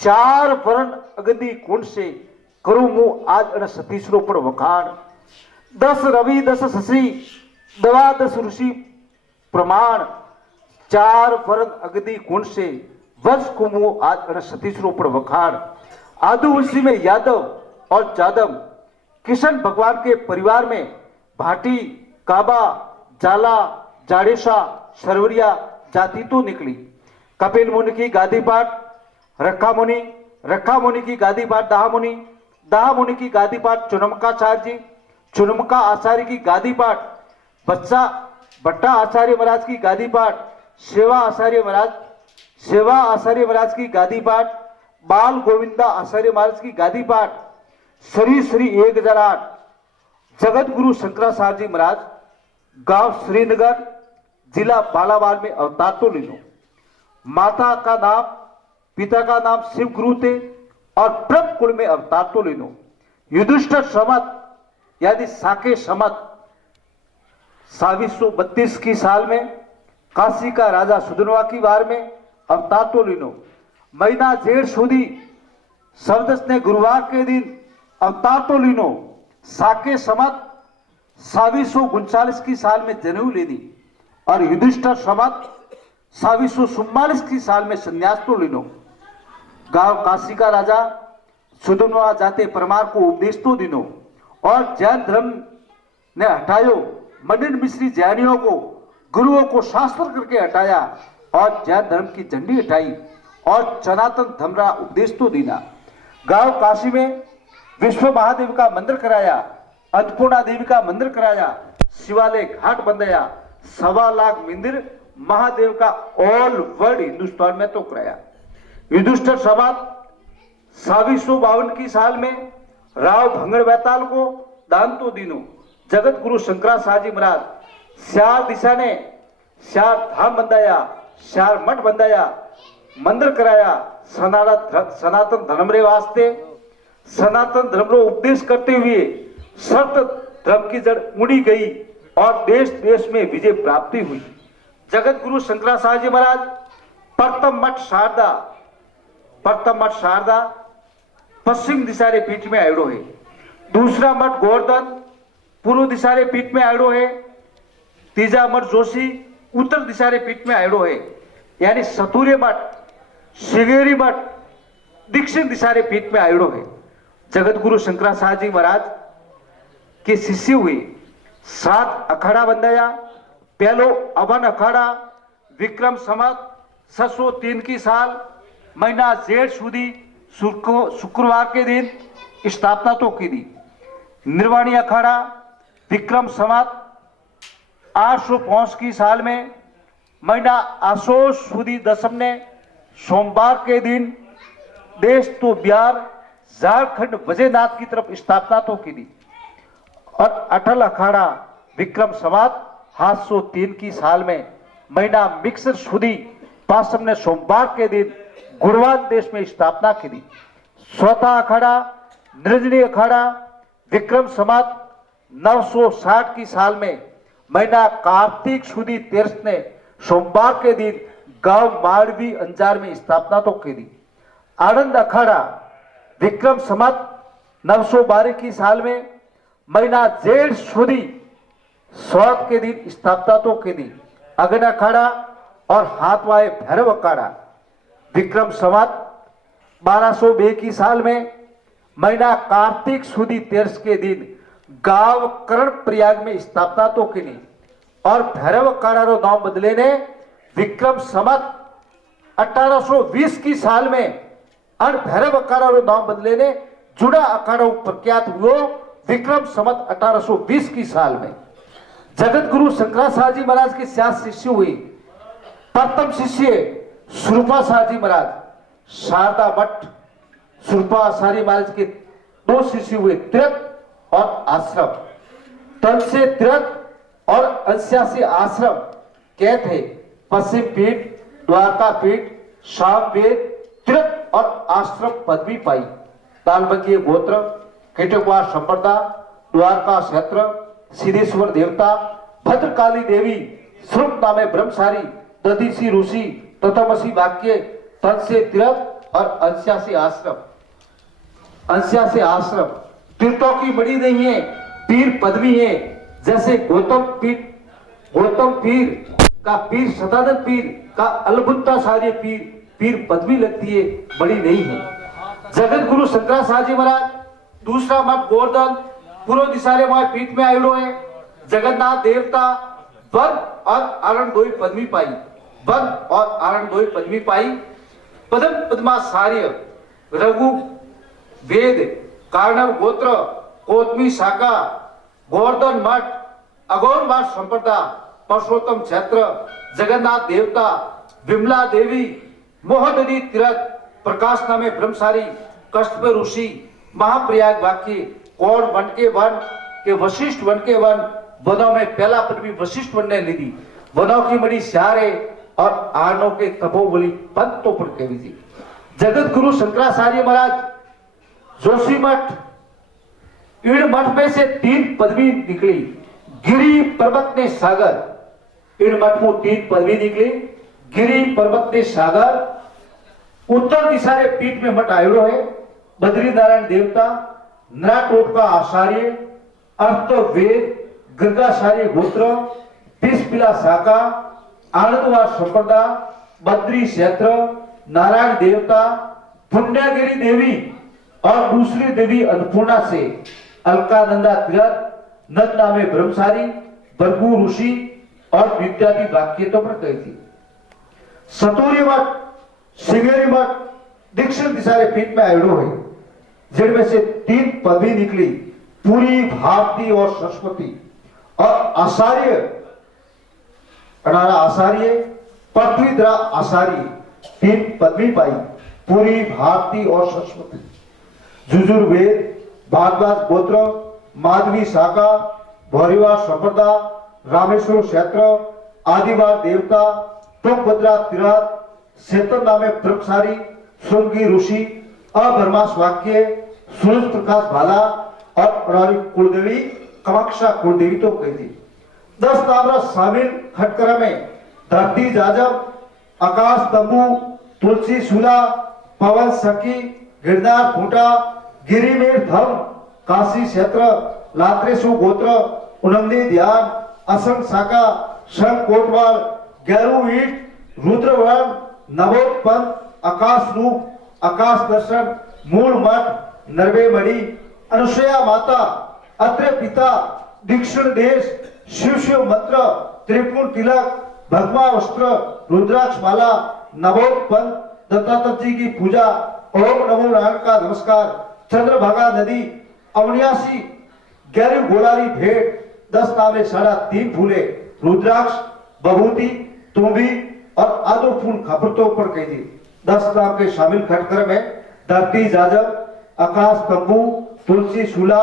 4 वर्ण अगदी कुंड से करूं मुंह आज अन सतीसरो पर वखाण। 10 रवि 10 शशि दवा 10 ऋषि प्रमाण 4 वर्ण अगदी कुंड से वंश को मुंह आज अन सतीसरो पर वखाण। आदिवंशी में यादव और जादव, किशन भगवान के परिवार में भाटी, काबा, जाला, जाडेशा, सरवरिया जाति तो निकली। कपिल मुनि की गादी पाठ रखा मुनि की गादी पाठ दाह मुनि की गादी पाठ चुनमका आचार्य की गादी पाठ भट्टा आचार्य महाराज की गादी पाठ सेवा आचार्य महाराज की गादी पाठ बाल गोविंदा आचार्य महाराज की गादी पाठ श्री 1008 जगत गुरु शंकराचार्य जी महाराज गांव श्रीनगर जिला बालावाल में अवतार तो लीनो। माता का नाम पिता का नाम शिव गुरु थे और प्रभ कुल में अवतार तो लीनो। युधिष्ठिर संवत यानी साके संवत 2232 की साल में काशी का राजा सुधनवा की वार में अवतार तो लीनो। महीना जेठ सुधी शब्दस ने गुरुवार के दिन अवतार तो लीनो। साके संवत 2239 की साल में जनेऊ लेनी और युधिष्ठिर संवत 2244 की साल में संन्यास तो लीनो। गांव काशी का राजा सुधनवा जाते परमार को उपदेश तो दिनो और जैन धर्म ने हटायो। मंडिन मिश्री जैनियों को गुरुओं को शास्त्र करके हटाया और जैन धर्म की झंडी हटाई और सनातन धर्म उपदेश तो दीना। गांव काशी में विश्व महादेव का मंदिर कराया, अन्नपूर्णा देवी का मंदिर कराया, शिवालय घाट बनाया, 1.25 लाख मंदिर महादेव का ऑल वर्ल्ड हिंदुस्तान में तो कराया। युधिष्ठिर संवत 2252 की साल में राव भंगड़ बैताल को दान तो दीनो। जगत गुरु शंकराचार्य जी महाराज 4 दिशा ने 4 धाम बंधाया, 4 मठ बंधाया, मंदिर कराया सनातन धर्म रे वास्ते। सनातन धर्म रो उपदेश करते हुए सर्व धर्म की जड़ उड़ी गई और देश देश में विजय प्राप्ति हुई। जगत गुरु शंकराचार्य जी महाराज प्रथम मठ शारदा पश्चिम दिशा रे पीठ में आयोडो है। दूसरा मठ गोवर्धन पूर्व दिशा रे पीठ में आयोडो है। तीजा मठ जोशी उत्तर दिशा रे पीठ में आयोडो है। यानी सतूर्य मठ श्रृंगेरी मठ दक्षिण दिशा रे पीठ में आयोडो है। जगत गुरु शंकराचार्य जी महाराज के शिष्य हुए 7 अखाड़ा बंधाया। पहलो अवन अखाड़ा विक्रम संवत 603 की साल महीना जेठ सुधी शुक्रवार के दिन स्थापना तो की दी। निर्वाणी अखाड़ा विक्रम संवत 805 की साल में महीना आसोस सुधी दसम ने सोमवार के दिन देश तो बिहार झारखंड वजयनाथ की तरफ स्थापना तो की दी। और अटल अखाड़ा विक्रम संवत 703 की साल में महीना मिक्सर सुधी पासम ने सोमवार के दिन गुरुवार देश में स्थापना की दी। स्वतः अखाड़ा निर्जनी अखाड़ा विक्रम संवत 960 की साल में महीना कार्तिक सुधी तीर्थ ने सोमवार के दिन गांव माड़वी अंजार में स्थापना तो की दी। आनंद अखाड़ा विक्रम संवत 912 की साल में महीना जेठ सुधी स्वात के दिन स्थापना तो की दी। अग्न अखाड़ा और हाथवाए भैरव अखाड़ा विक्रम संवत 1202 की साल में महीना कार्तिक सुधी तीर्थ के दिन गांव कर्ण प्रयाग में स्थापना तो की दी। और भैरव अखाड़ा रो नाम बदले ने विक्रम संवत 1820 की साल में और भैरव अखाड़ा रो नाम बदले ने जुड़ा अखाड़ा प्रख्यात हुआ विक्रम संवत 1820 की साल में। जगत गुरु शंकराचार्य जी महाराज के 7 शिष्य हुए। प्रथम शिष्य स्वरूपाचार्य जी महाराज शारदा मठ स्वरूपाचार्य महाराज के 2 शिष्य हुए तीर्थ और आश्रम। तन से तीर्थ और अंशा से आश्रम क्या थे? पश्चिम पीठ द्वारका पीठ सामवेद तीर्थ और आश्रम पदवी पाई। तालबंगीय गोत्र केटकवार संप्रदाय द्वारका क्षेत्र सिद्धेश्वर देवता भद्रकाली देवी श्रुत नामे ब्रह्मचारी दधीसी ऋषि तथमसी वाक्य तन से तीर्थ और अंशा से आश्रम तीर्थों की बड़ी नहीं है पीर पदवी है। जैसे गौतम पीर का पीर सदानंद पीर का अलबुत्ताचार्य पीर पदवी लगती है, बड़ी नहीं है। जगत गुरु शंकराचार्य जी महाराज दूसरा मठ गोवर्धन पूर्व दिशा रे वहां पीठ में आयोडो है। जगन्नाथ देवता वन और आरण दोई पदवी पाई। पदम पद्माचार्य रघु वेद कार्णव गोत्र कोतमी शाखा गोवर्धन मठ अगौरवाद संप्रदाय परसोत्तम क्षेत्र जगन्नाथ देवता विमला देवी मोहनदी तीर्थ प्रकाश नामे ब्रह्मचारी कष्टप ऋषि महाप्रयाग वाक्य कौड़ वन के वशिष्ठ वन के वनों में पहला पदवी वशिष्ठ वन ने ली थी। वनों की बड़ी स्यारे और आनों के तपोबली पंतों पर कही थी। जगत गुरु शंकराचार्य महाराज जोशी मठ इन मठ में से 3 पदवी निकली। गिरी पर्वत ने सागर इन मठ में 3 पदवी निकली। गिरी पर्वत ने सागर उत्तर दिशा रे पीठ में मठ आयोडो है। बद्री नारायण देवता नराटोट का आचार्य अर्थ वेद गंगाचार्य गोत्र पिला शाखा आनंदवार संप्रदाय बद्री क्षेत्र नारायण देवता पुण्यागिरी देवी और दूसरी देवी अन्नपूर्णा से अलकानंदा तीर्थ नद नामे ब्रह्मचारी बरगु ऋषि और विद्यार्थी वाक्यतों पर कही थी। सतूर्य मठ श्रृंगेरी मठ दक्षिण दिशा रे पीठ में आयोडो है, जिनमें से 3 पदवी निकली। पूरी भारती और सरस्वती और आचार्य पृथ्वीधरा आचार्य 3 पदवी पाई। पूरी भारती और सरस्वती जुजुर्वेद भारद्वाज गोत्र माधवी शाखा भौरिवार संप्रदाय रामेश्वर क्षेत्र आदिवार देवता तुंगभद्रा तीर्थ क्षेत्र नामे ब्रह्मचारी श्रृंगी ऋषि अब्रह्मास वाक्य सूरज प्रकाश भाला और पुरानी कुलदेवी कामाक्षा कुलदेवी तो कही थी। 10 ताम्रा शामिल खटकरा में धरती जाजब, आकाश तंबू, तुलसी सूला, पवन सखी, गिरनार खूंटा, गिरिमेर धम, काशी क्षेत्र, लात्रेशु गोत्र, उनंदी ध्यान, असंग शाखा, शंख कोटवाल, गैरू ईट, रुद्रवर्ण, नवोत्पन्न, आकाश रूप, आकाश दर्शन, मूल मठ, नरवे मणि, अनुसुया माता, अत्रे पिता, दीक्षिण देश, शिव शिव मंत्र, त्रिपुर तिलक, भगवा वस्त्र, रुद्राक्ष माला, नवोत्पन्न, दत्तात्रेय जी की पूजा, ओम नमो नारायण का नमस्कार, चंद्रभागा नदी, अवनियासी, गैरी गोलारी भेंट, 10 तांबे 3.5 फूले, रुद्राक्ष, बभूति, तुम्बी और आदो फूल खपरतों पर कही थी। 10 तांब के शामिल खटकर में धरती जाजब, आकाश तंबू, तुलसी सूला,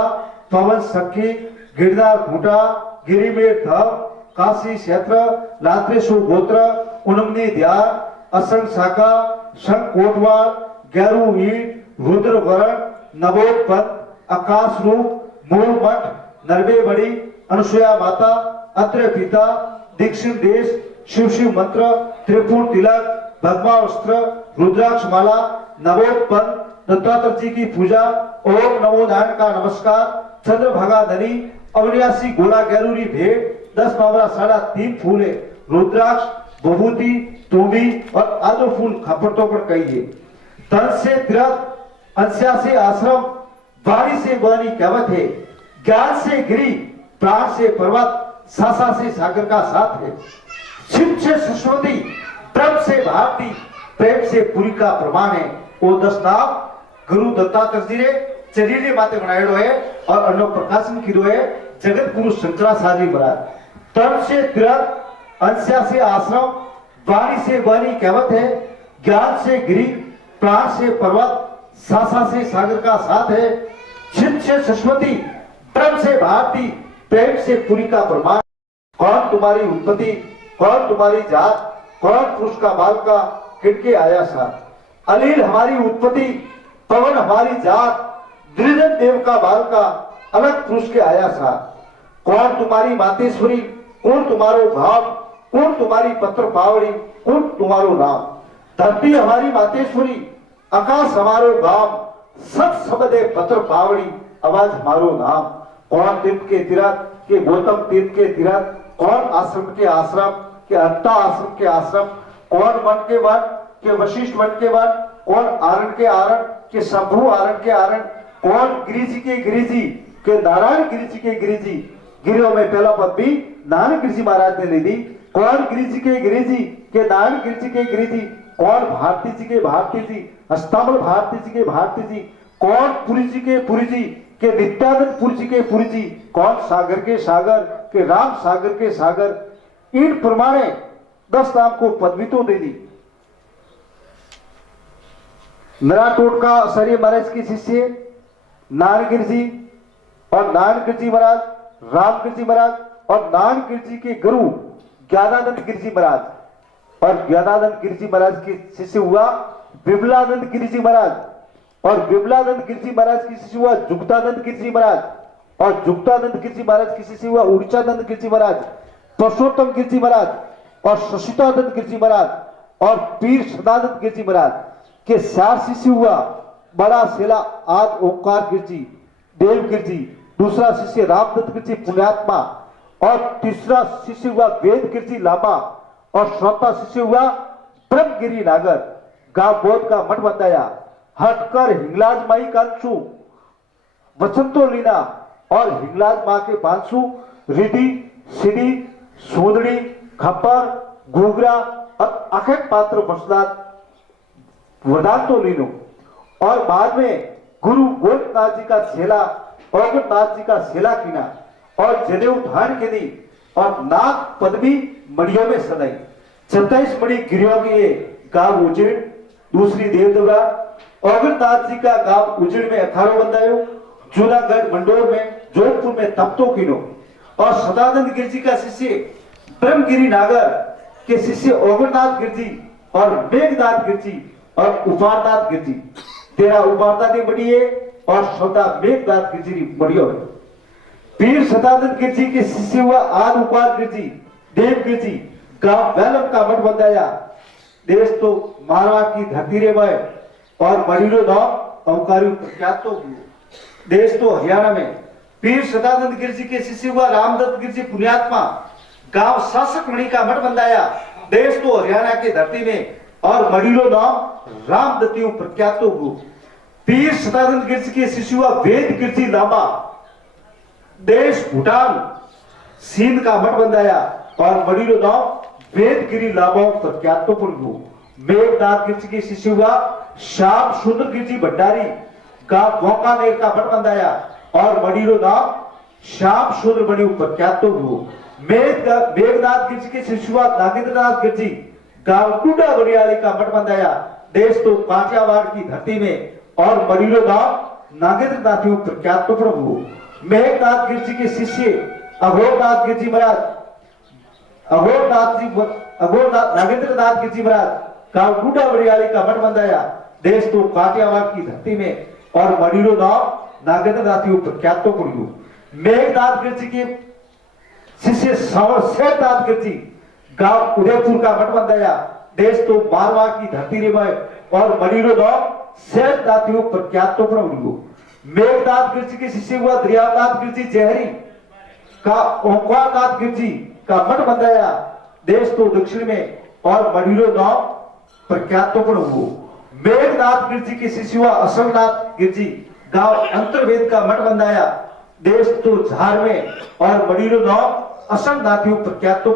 पवन सखी, गिरनार खूंटा, गिरिमेर धम, काशी क्षेत्र, लात्रेशु गोत्र, उनमनी ध्यान, असंग शाखा, शंख कोटवाल, गैरू ईट, रुद्र वर्ण, नवोत्पन्न, आकाश रूप, मूल मठ, नरवे मणि, अनुसुया माता, अत्रे पिता, दीक्षिण देश, शिव शिव मंत्र, त्रिपुर तिलक, भगवा वस्त्र, रुद्राक्ष माला, नवोत्पन्न, दत्तात्रेय जी की पूजा, ओम नमो नारायण का नमस्कार, चंद्रभागा नदी, अवनियासी गोला गैरूरी भेंट, 10 तांबरा 3.5 फूले, रुद्राक्ष, बभूति, तुम्बी और आदो फूल खपरतों पर कहिए। तन से तीर्थ, अंस्या से आश्रम, वाणी से वाणी कहवत है, ज्ञान से गिरी, प्राण से पर्वत, सासा से सागर का साथ है, शिव से सरस्वती, ब्रह्म से भारती, प्रेम से पुरी का प्रमाण है। वो 10 नाम गुरु दत्तात्रेय जी ने चरीरे माते बनाएड़ो है और अन्नो प्रकाशन कीधो है जगत गुरु शंकराचार्य महाराज। तन से तीर्थ, अंस्या से आश्रम, वाणी से वाणी कहवत है, ज्ञान से गिरी, प्राण से पर्वत, सासा से सागर का साथ है, शिव से सरस्वती, ब्रह्म से भारती, प्रेम से पुरी का प्रमाण। कौन तुम्हारी उत्पत्ति, कौन तुम्हारी जात, कौन पुरुष का बाल का किनके आया सा, अलील हमारी उत्पत्ति, पवन हमारी जात, द्रिजन देव का बाल का अलग पुरुष के आया सा। कौन तुम्हारी मातेश्वरी, कौन तुम्हारो भाव, कौन तुम्हारी पत्र पावड़ी, कौन तुम्हारो नाम। धरती हमारी मातेश्वरी, आकाश हमारो गाम, सब सबदे पत्र पावड़ी, आवाज हमारो नाम। कौन तीर्थ के तीर्थ के गौतम तीर्थ के तीर्थ, कौन आश्रम के आश्रम के अंता आश्रम के आश्रम, कौन वन के वन के वशिष्ठ वन के वन, कौन आरण के आरण के शंभु आरण के आरण, कौन गिरिजी के गिरिजी के नारायण गिरिजी के गिरिजी। गिरियों में पहला पद भी नारायण गिरिजी महाराज ने ले दी। कौन गिरिजी के गिरिजी के नारायण गिरिजी के गिरिजी, कौन भारती जी के भारती जी, हस्तामल भारती जी के भारती जी, कौन पुरी जी के नित्यानंद पुरी जी के पुरी जी, कौन सागर के राम सागर के सागर। इन प्रमाणे 10 नाम को पदवी तो दे दी। नराटोट का सरिय महाराज के शिष्य नारायण जी और नारायण गिरजी महाराज, राम गिरजी महाराज और नारायण गिरजी के गुरु ज्ञानानंद गिरजी महाराज और ज्ञानानंद गिरजी महाराज के शिष्य हुआ विमलानंद गिरजी महाराज और विमलानंद गिरजी महाराज की शिष्य हुआ जुगतानंद गिरजी महाराज और जुगतानंद गिरजी महाराज की शिष्य हुआ उड़ीचानंद गिरजी महाराज, पुरुषोत्तम गिरजी महाराज और शशितानंद गिरजी महाराज और पीर सदानंद गिरजी महाराज के 4 शिष्य हुआ बड़ा सेला आद ओंकार गिरजी देव गिरजी, दूसरा शिष्य रामदत्त गिरजी पुण्यात्मा और तीसरा शिष्य हुआ वेद गिरजी लामा और चौथा शिष्य हुआ ब्रह्मगिरी नागर। गांव बोध का मठ बताया, हटकर हिंगलाज माई कांसु वसंतो लीना और हिंगलाज माँ के बांसु रिधि सिद्धि सोदड़ी खप्पर घूगरा और आखे पात्र बसनाथ वरदान तो लीनो। और बाद में गुरु गोरखनाथ जी का छेला औगतनाथ जी का छेला कीना और जनेऊ धारण के दी और नाग पदवी मणियों में सदाई। 27 मणि गिरियों की ये गांव उजेड़, दूसरी देवदवरा औगतनाथ जी का गांव उजेड़ में 18 बंदायो, जूनागढ़ मंडोर में जोधपुर में तप्तो किनो और सदानंद गिरजी का शिष्य ब्रह्मगिरी नागर के शिष्य औगतनाथ गिरजी और मेघनाथ गिरजी और उपारनाथ गिरजी। तेरा उपारनाथ बड़ी है और श्रोता मेघनाथ गिरजी री मड़ियो है। पीर सदानंद गिरजी के शिष्य हुआ आद उपार गिरजी देव गिरजी गांव वैलम का मठ बंधाया। देश तो मारवाड़ की धरती रे में और मड़ीरो नाम अवकारी प्रख्यात तो देश तो हरियाणा में पीर सदानंद गिरजी के शिष्य हुआ रामदत्त गिरजी पुण्यात्मा गांव शासक मणि का मठ बंधाया। देश तो हरियाणा की धरती में और मड़ीरो नाम रामदत्ती प्रख्यात तो पीर सदानंद गिरजी के शिष्य हुआ वेद गिरजी लांबा देश भूटान सिंध का मठ बंधाया और मड़ीरो नाम वेदगिरी लाभों प्रख्यात तो मेघनाथ गिरजी के शिष्य हुआ श्याम सुंदर गिरजी भंडारी गांव वांकानेर का मठ बंधाया और मड़ीरो नाम श्याम सुंदर बड़ी प्रख्यात तो मेघनाथ गिरजी के शिष्य हुआ नागेंद्रनाथ गिरजी गांव टूडा बड़ियाली का मठ बंधाया। देश तो काठियावाड़ की धरती में और मड़ीरो नाम नागेंद्रनाथ प्रख्यात तो मेघनाथ गिरजी के शिष्य अघोरनाथ गिरजी महाराज अघोरनाथ नागेंद्रनाथ गिरजी महाराज गांव टूडा बड़ियाली का मठ बंधाया। देश तो काठियावाड़ की धरती में और मड़ीरो नाम नागेंद्रनाथ प्रख्यात तो मेघनाथ गिरजी के शिष्य शहरनाथ गिरजी गांव उदयपुर का मठ बंधाया। देश तो मारवाड़ की धरती रे में और मड़ीरो नाम शहरनाथ प्रख्यात तो मेघनाथ गिरजी के शिष्य हुआ दरियानाथ गिरजी जहरी का ओंकारनाथ गिरजी का मठ बंधाया। देश तो दक्षिण में और मड़ीरो नाम प्रख्यात तो मेघनाथ गिरजी के शिष्य हुआ असलनाथ गिरजी गांव अंतर्वेद का मठ बंधाया। देश तो झार में और मड़ीरो नाम असलनाथ प्रख्यात तो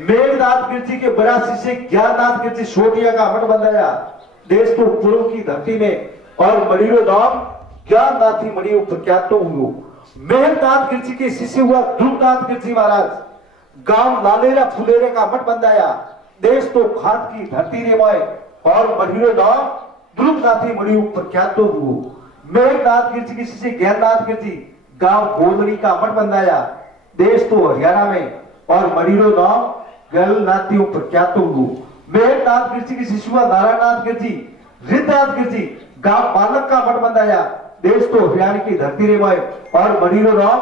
मेघनाथ गिरजी के बड़ा शिष्य ज्ञाननाथ गिरजी सोटिया का मठ बंधाया। देश तो पूर्व की धरती में और मड़ीरो नाम ज्ञाननाथी मणि प्रख्यात तो मेघनाथ गिरजी के शिष्य हुआ ध्रुवनाथ गिरजी महाराज गांव लालेरा फुलेरे का मठ बंधाया। देश तो खात की धरती रे में और मड़ीरो नाम ध्रुवनाथी मणि प्रख्यात तो मेघनाथ गिरजी के शिष्य ज्ञाननाथ गिरजी गांव गोदड़ी का मठ बंधाया। देश तो हरियाणा में और मड़ीरो नाम गलनाथी प्रख्यात तो मेघनाथ गिरजी के शिष्य हुआ नारायणनाथ गिरजी रिद्धनाथ गिरजी गांव बालक का मठ बंधाया। देश तो हरियाणा की धरती रे में और मड़ीरो नाम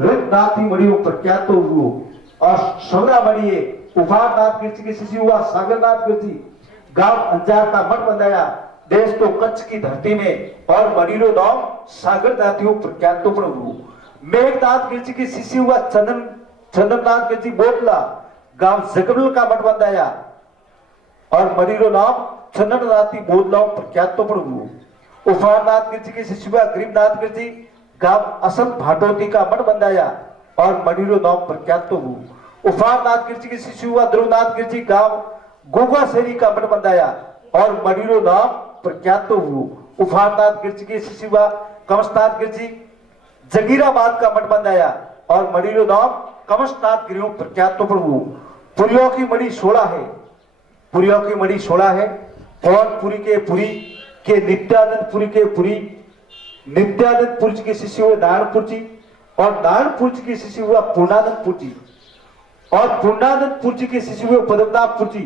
रिद्धनाथी मणि प्रख्यात तो और सौदा मणिये उफारनाथ गिरजी के शिष्य हुआ सागरनाथ गिरजी गांव अंजार का मठ बंधाया। देश तो कच्छ की धरती में और मड़ीरो नाम सागरनाथ प्रख्यात तो मेघनाथ गिरजी के शिष्य हुआ चंद्रनाथ गिरजी बोटला गांव जगबल का मठ बंधाया और मड़ीरो नाम चंद्रनाथी बोधलाओं प्रख्यात तो उफारनाथ गिरजी के शिष्य हुआ गरीबनाथ गिरजी गांव असल भाटोती का मठ बंधाया और मड़ीरो नाम प्रख्यात तो उफारनाथ गिरजी के शिष्य हुआ ध्रुवनाथ गिरजी गांव गोगासेरी का मठ बंधाया और मड़ीरो नाम प्रख्यात तो उफारनाथ गिरजी के शिष्य हुआ कमसनाथ गिरजी जगीराबाद का मठ बंधाया और मड़ीरो नाम कमसनाथ गिरियों प्रख्यात तो पुरियों की मणि 16 है। पुरियों की मणि 16 है। पवनपुरी के पुरी के नित्यानंदपुरी के पुरी नित्यानंदपुर के शिष्य हुए नारायणपुर जी और नारायणपुर के शिष्य हुआ पूर्णानंदपुर जी और पूर्णानंदपुर जी के शिष्य हुए पद्मनाभपुर जी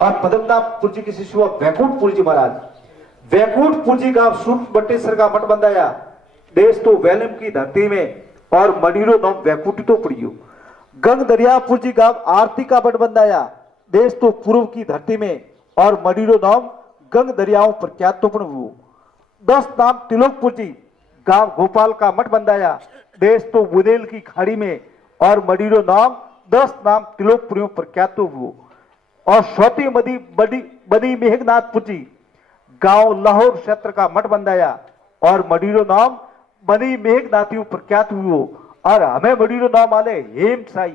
और पद्मनाभपुर जी के शिष्य हुआ वैकुंठपुर जी महाराज। वैकुंठपुर जी गांव सूर्य बटेश्वर का मठ बंधाया। देश तो वैलम की धरती में और मड़ीरो नाम वैकुंठ तो पड़ियो। गंग दरियापुर जी गांव आरती का मठ बंधाया। देश तो पूर्व की धरती में और मड़ीरो नाम गंग दरियाओं प्रख्यात तो 10 नाम तिलोकपुर जी गांव भोपाल का मठ बंधाया। देश तो बुंदेल की खाड़ी में और मड़ीरो नाम 10 नाम तिलोकपुरियों प्रख्यात तो और स्वती बदी मेघनाथपुर जी गांव लाहौर क्षेत्र का मठ बंधाया और मड़ीरो नाम बनी मेघनाथी प्रख्यात हुए और हमें मड़ीरो नाम आले हेम साई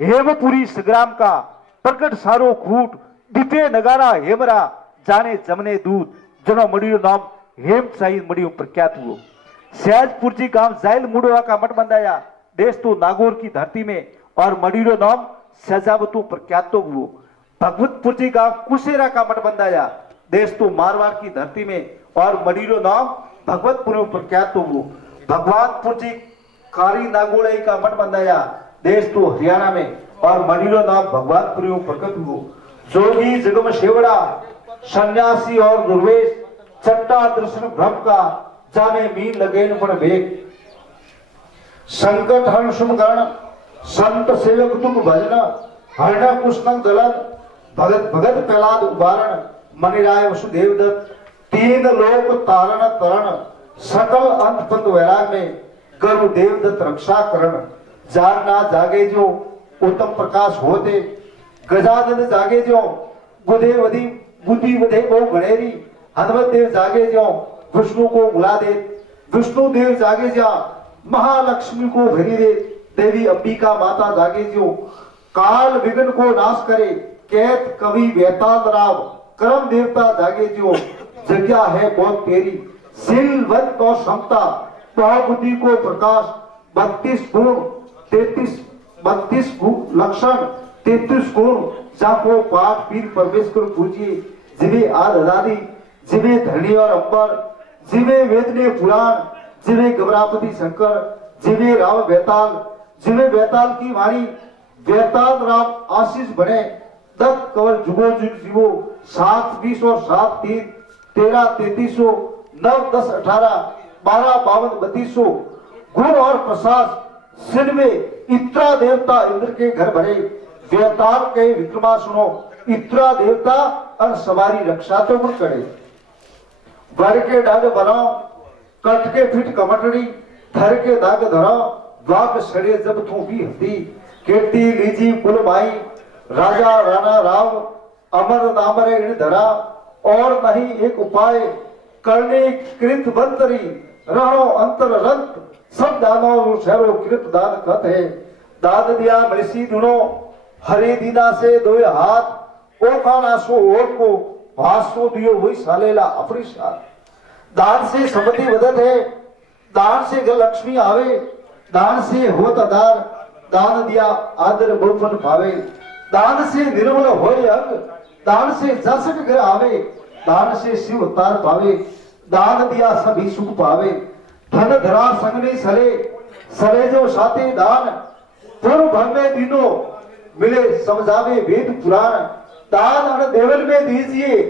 हेमपुरी संग्राम का प्रकट सारो खूट दिते नगारा हेमरा जाने जमने दूध जनो मड़ीरो नाम हेम साई मड़ियों प्रख्यात हुआ। सहजपुर जी गांव जाइल मुड़वा का मठ बंधाया। देश तो नागौर की धरती में और मड़ीरो नाम सहजावतु प्रख्यात तो हुआ। भगवतपुर जी गांव कुशेरा का मठ बंधाया। देश तो मारवाड़ की धरती में और मड़ीरो नाम भगवतपुर प्रख्यात तो हुआ। भगवानपुर जी कारी नागोड़ई का मठ बंधाया। देश तो हरियाणा में और मड़ीरो नाम भगवानपुर प्रकट हुआ। जोगी जगम शेवड़ा सन्यासी और दुर्वेश चट्टा दर्शन भ्रम का जामे मीन लगेन पण वेग संकट हरण सुमगण संत सेवक दुख भजन हरण कुष्ण दलन भगत भगत प्रहलाद उबारण मणिराय वसुदेव दत्त तीन लोक तारण तरण सकल अंत पंत वैराग में करु देवदत्त रक्षा करण जाग ना जागे जो उत्तम प्रकाश होते गजानन जागे जो बुधे वधि बुद्धि वधे बहु गणेरी हनुमत देव जागे जो विष्णु को बुला दे विष्णु देव जागे जा महालक्ष्मी को भरी दे देवी अंबिका माता जागे जो काल विघ्न को नाश करे कैत कवि वेताल राव कर्म देवता जागे जो जगह है बहुत तेरी सिलवत और क्षमता बुद्धि को प्रकाश 32 गुण 32 लक्षण 33 गुण जाको पाठ पीर परमेश्वर पूजिए जिवे आद आजादी जिवे धरणी और अंबर जिवे वेद ने पुराण जिवे गबरापति शंकर जिवे राव बेताल जिवे बेताल की वाणी बेताल राम आशीष बने दत्त कवल जुगो जुग जीवो 7 20 और 7 3 13 3300 9 10 18 12 52 3200 गुण और प्रसाद सिर में इत्रा देवता इंद्र के घर भरे बेताल के विक्रमा सुनो इत्रा देवता और सवारी रक्षा तो मुझ करे वर के डाग बनाओ कट के फिट कमटड़ी धर के दाग धराओ वाक सड़े जब तू भी हती कीर्ति लीजी कुल माई राजा राणा राव अमर नामरे इन धरा और नहीं एक उपाय करने कृत बंतरी रणो अंतर रंत सब दानों शहरों कृत दान कथ है दान दिया मृषि दुनो हरे दीना से दो हाथ ओ खाना सो और को भासो दियो वही सालेला अपनी साथ दान से समृद्धि वदत है दान से घर लक्ष्मी आवे दान से होत आधार दान दिया आदर बहुपन पावे दान से निर्मल होय अंग दान से जसक घर आवे दान से शिव अवतार पावे दान दिया सभी सुख पावे धन धरा संगनी सले सले जो साथे दान पूर्व भंगे दिनों मिले समझावे वेद पुराण दान अन देवल में दीजिए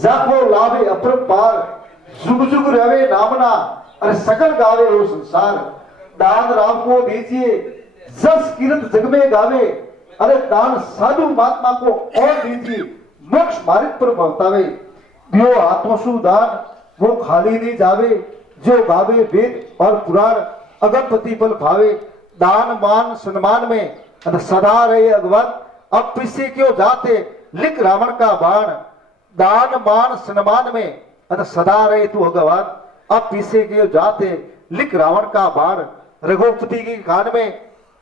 जाको लाभे अपरंपार जुग जुग रवे नामना अरे सकल गावे वो संसार दान राम को दीजिए जस कीर्त जग में गावे अरे दान साधु महात्मा को और दीजिए मोक्ष मार्ग पर पहुंचावे दियो हाथों सु दान वो खाली नहीं जावे जो गावे वेद और पुराण अगमपति बल भावे दान मान सम्मान में सदा रहे अगवन अब पीछे क्यों जाते लिख रावण का बाण दान मान सम्मान में सदा रहे तू अगवन अब पीछे क्यों जाते लिख रावण का बाण रघुपति की कान में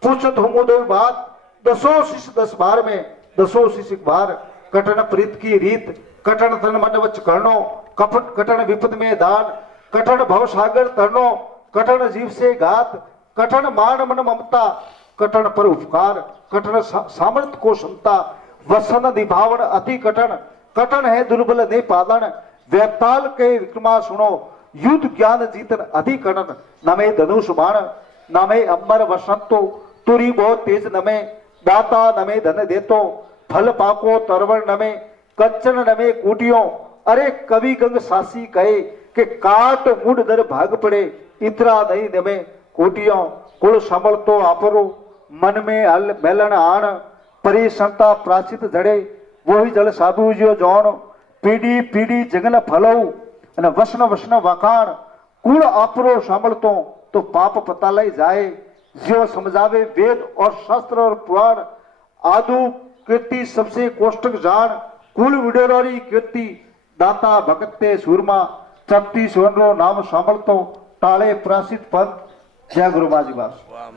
पूछत हूँ दो बात 10 शिष्य 10 बार में 10 शिष्य बार कटन प्रीत की रीत कटन तन मन वच करनो कपट कटन विपद में दान कटन भव सागर तरनो कटन जीव से घात कटन मान मन ममता कटन पर उपकार कटन सामर्थ को क्षमता वसन निभावन अति कटन कटन है दुर्बल ने पालन वेताल के विक्रमा सुनो युद्ध ज्ञान जीतन अधिकरण नमे धनुष बाण नमे अंबर वसंतो तुरी बहुत तेज नमे दाता नमे धन देतो फल पाको तरवण नमे कच्चन नमे कूटियों अरे कवि गंग सासी कहे कि काट मुंड दर भाग पड़े इतरा नहीं नमे कोटियों कुल संभल तो आपरो मन में हल मेलन आण परिसंता प्राचित जड़े वही जल साबु जो जौन पीढ़ी पीढ़ी जंगल फलऊ અને વસન વસન વખાણ કુળ આપરો સાંભળતો તો પાપ પતાલાઈ જાય जो समझावे वेद और शास्त्र और पुराण आदु कीर्ति सबसे कोष्टक जान कुल विडोरी कीर्ति दाता भगते सूरमा चपटी सोनरो नाम सांभळतो टाळे प्रासित पंथ जय गुरु माजी बास वाह